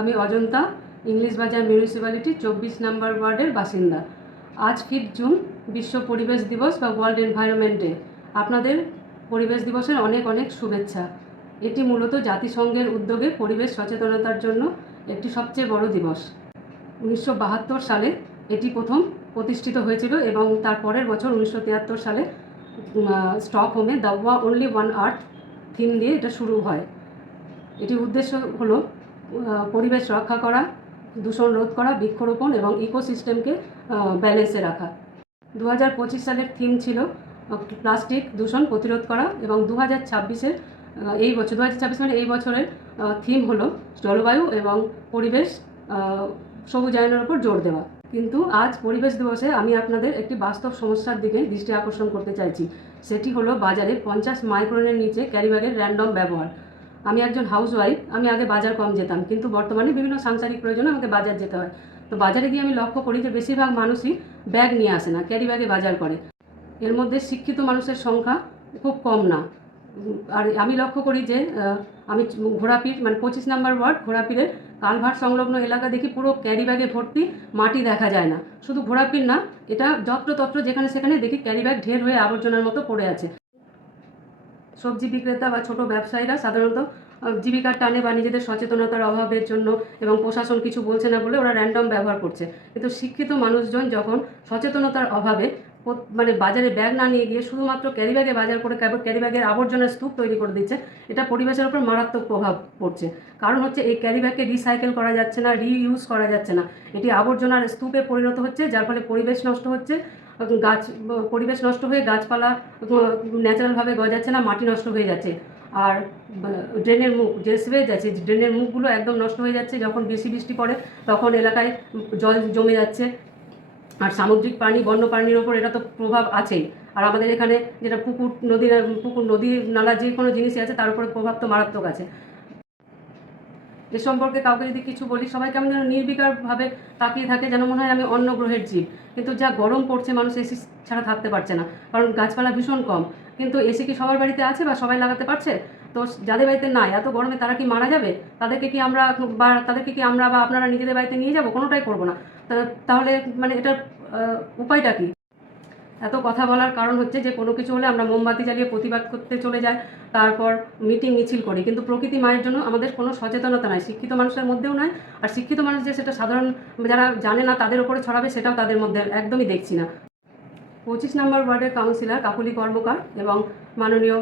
আমি অজন্তা ইংলিশ বাজার মিউনিসিপ্যালিটি 24 নম্বর ওয়ার্ডের বাসিন্দা। আজ 5 জুন বিশ্ব পরিবেশ দিবস বা ওয়ার্ল্ড এনভায়রনমেন্ট ডে। আপনাদের পরিবেশ দিবসের অনেক অনেক শুভেচ্ছা। এটি মূলত জাতিসংঘের উদ্যোগে পরিবেশ সচেতনতার জন্য একটি সবচেয়ে বড় দিবস। 1972 সালে এটি প্রথম প্রতিষ্ঠিত হয়েছিল এবং তার পরের বছর 1973 সালে স্টকহোমে the only one earth theme দিয়ে এটা শুরু হয়। এটির উদ্দেশ্য হলো পরিবেশ রক্ষা করা, দূষণ রোধ করা, বৃক্ষরোপণ এবং ইকোসিস্টেমকে ব্যালেন্সে রাখা। 2025 সালের থিম ছিল প্লাস্টিক দূষণ প্রতিরোধ করা এবং 2026-এর এই বছর 2026 মানে এই বছরের থিম হলো জলবায়ু এবং পরিবেশ সবুজায়নের উপর জোর দেওয়া। কিন্তু আজ পরিবেশ দিবসে আমি আপনাদের একটি বাস্তব সমস্যার দিকে দৃষ্টি আকর্ষণ করতে চাইছি। সেটি হলো বাজারে 50 মাইক্রনের নিচে ক্যারিব্যাগের র্যান্ডম ব্যবহার। আমি একজন হাউসওয়াইফ, আমি আগে বাজার কম যেতাম, কিন্তু বর্তমানে বিভিন্ন সাংসারিক প্রয়োজনে আমাকে বাজার যেতে হয়। তো বাজারে গিয়ে আমি লক্ষ্য করি যে বেশিরভাগ মানুষই ব্যাগ নিয়ে আসে না, ক্যারি ব্যাগে বাজার করে। এর মধ্যে শিক্ষিত মানুষের সংখ্যা খুব কম না। আর আমি লক্ষ্য করি যে আমি ঘোড়াপীর মানে 25 নম্বর ওয়ার্ড ঘোড়াপীরের কালভার্ট সংলগ্ন এলাকা দেখি পুরো ক্যারি ব্যাগে ভর্তি, মাটি দেখা যায় না। শুধু ঘোড়াপীর না, এটা যত্রতত্র যেখানে সেখানে দেখি ক্যারি ব্যাগ ঢের হয়ে আবর্জনার মতো পড়ে আছে। সবজি বিক্রেতা বা ছোট ব্যবসায়ীরা সাধারণত জীবিকার টানে বা নিজেদের সচেতনতার অভাবের জন্য এবং প্রশাসন কিছু বলছে না বলে ওরা র্যান্ডম ব্যবহার করছে। কিন্তু শিক্ষিত মানুষজন যখন সচেতনতার অভাবে মানে বাজারে ব্যাগ না নিয়ে গিয়ে শুধুমাত্র ক্যারি ব্যাগে বাজার করে ক্যারি ব্যাগের আবর্জনার স্তূপ তৈরি করে দিচ্ছে, এটা পরিবেশের উপর মারাত্মক প্রভাব পড়ছে। কারণ হচ্ছে এই ক্যারি ব্যাগকে রিসাইকেল করা যাচ্ছে না, রিইউজ করা যাচ্ছে না। এটি আবর্জনার স্তূপে পরিণত হচ্ছে, যার ফলে পরিবেশ নষ্ট হচ্ছে। পরিবেশ নষ্ট হয়ে গাছপালা ন্যাচারালভাবে গজাচ্ছে না, মাটি নষ্ট হয়ে যাচ্ছে। আর ড্রেনের মুখ যে সিওয়েজ আছে, ড্রেনের মুখগুলো একদম নষ্ট হয়ে যাচ্ছে। যখন বেশি বৃষ্টি পড়ে তখন এলাকায় জল জমে যাচ্ছে। আর সামুদ্রিক প্রাণী, বন্য প্রাণীর ওপর এটা তো প্রভাব আছেই। আর আমাদের এখানে যেটা পুকুর নদী নালা যে কোনো জিনিসই আছে, তার উপরে প্রভাব তো মারাত্মক আছে। এ সম্পর্কে কাউকে যদি কিছু বলি, সবাই কেমন যেন নির্বিকারভাবে তাকিয়ে থাকে, যেন মনে হয় আমি অন্য গ্রহের জীব। কিন্তু যা গরম পড়ছে, মানুষ এসি ছাড়া থাকতে পারছে না, কারণ গাছপালা ভীষণ কম। কিন্তু এসি কি সবার বাড়িতে আছে বা সবাই লাগাতে পারছে? তো যাদের বাড়িতে নাই, এত গরমে তারা কি মারা যাবে? তাদেরকে কি আমরা বা আপনারা নিজেদের বাড়িতে নিয়ে যাব? কোনোটাই করবো না। তাহলে মানে এটার উপায়টা কি? এত কথা বলার কারণ হচ্ছে যে কোনো কিছু হলে আমরা মোমবাতি জ্বালিয়ে প্রতিবাদ করতে চলে যাই, তারপর মিটিং মিছিল করি, কিন্তু প্রকৃতি মায়ের জন্য আমাদের কোনো সচেতনতা নাই, শিক্ষিত মানুষের মধ্যেও নয়। আর শিক্ষিত মানুষ যে সেটা সাধারণ যারা জানে না তাদের উপরে ছড়াবে, সেটাও তাদের মধ্যে একদমই দেখছি না। 25 নম্বর ওয়ার্ডের কাউন্সিলর কাকুলি কর্মকার এবং মাননীয়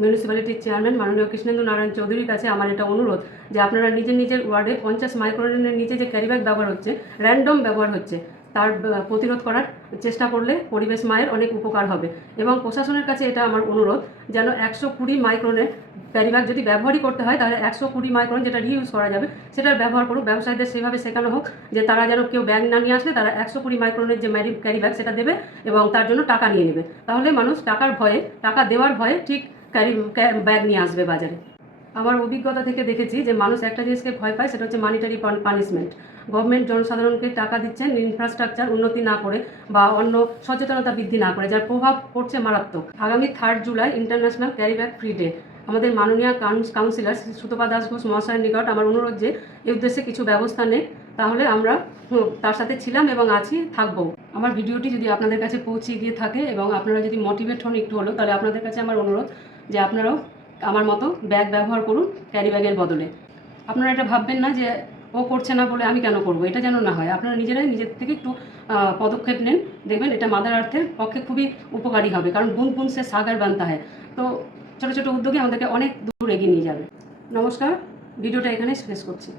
মিউনিসিপ্যালিটির চেয়ারম্যান মাননীয় কৃষ্ণেন্দু নারায়ণ চৌধুরীর কাছে আমার এটা অনুরোধ যে আপনারা নিজের ওয়ার্ডে 50 মাইক্রনের নিচে যে ক্যারিব্যাগ ব্যবহার হচ্ছে, র্যান্ডম ব্যবহার হচ্ছে, তার প্রতিরোধ করার চেষ্টা করলে পরিবেশ মায়ের অনেক উপকার হবে। এবং প্রশাসনের কাছে এটা আমার অনুরোধ, যেন 120 মাইক্রনের ক্যারিব্যাগ যদি ব্যবহারই করতে হয়, তাহলে 120 মাইক্রন যেটা রিইউজ করা যাবে সেটার ব্যবহার করুক। ব্যবসায়ীদের সেভাবে শেখানো হোক যে তারা যেন কেউ ব্যাগ না নিয়ে আসলে তারা 120 মাইক্রনের যে ক্যারিব্যাগ সেটা দেবে এবং তার জন্য টাকা নিয়ে নেবে। তাহলে মানুষ টাকা দেওয়ার ভয়ে ঠিক ব্যাগ নিয়ে আসবে বাজারে। আমার অভিজ্ঞতা থেকে দেখেছি যে মানুষ একটা জিনিসকে ভয় পায়, সেটা হচ্ছে মানিটারি পানিশমেন্ট। গভর্নমেন্ট জনসাধারণকে টাকা দিচ্ছেন ইনফ্রাস্ট্রাকচার উন্নতি না করে বা অন্য সচেতনতা বৃদ্ধি না করে, যার প্রভাব পড়ছে মারাত্মক। আগামী 3 July international carry bag free day. আমাদের মাননীয় কাউন্সিলর সুতপা দাস ঘোষ মহাশয়ের নিকট আমার অনুরোধ যে এই উদ্দেশ্যে কিছু ব্যবস্থা নেই, তাহলে আমরা তার সাথে ছিলাম এবং আছি, থাকবো। আমার ভিডিওটি যদি আপনাদের কাছে পৌঁছে গিয়ে থাকে এবং আপনারা যদি মোটিভেট হন একটু হলো, তাহলে আপনাদের কাছে আমার অনুরোধ যে আপনারাও আমার মতো ব্যাগ ব্যবহার করুন ক্যারি ব্যাগের বদলে। আপনারা এটা ভাববেন না যে ও করছে না বলে আমি কেন করব, এটা যেন না হয়। আপনারা নিজের থেকে একটু পদক্ষেপ নেন, দেখবেন এটা মাদার আর্থের পক্ষে খুবই উপকারী হবে। কারণ বুন বুন সে সাগর বানতা হয়। তো ছোটো ছোটো উদ্যোগে আমাদেরকে অনেক দূর এগিয়ে নিয়ে যাবে। নমস্কার, ভিডিওটা এখানে শেষ করছি।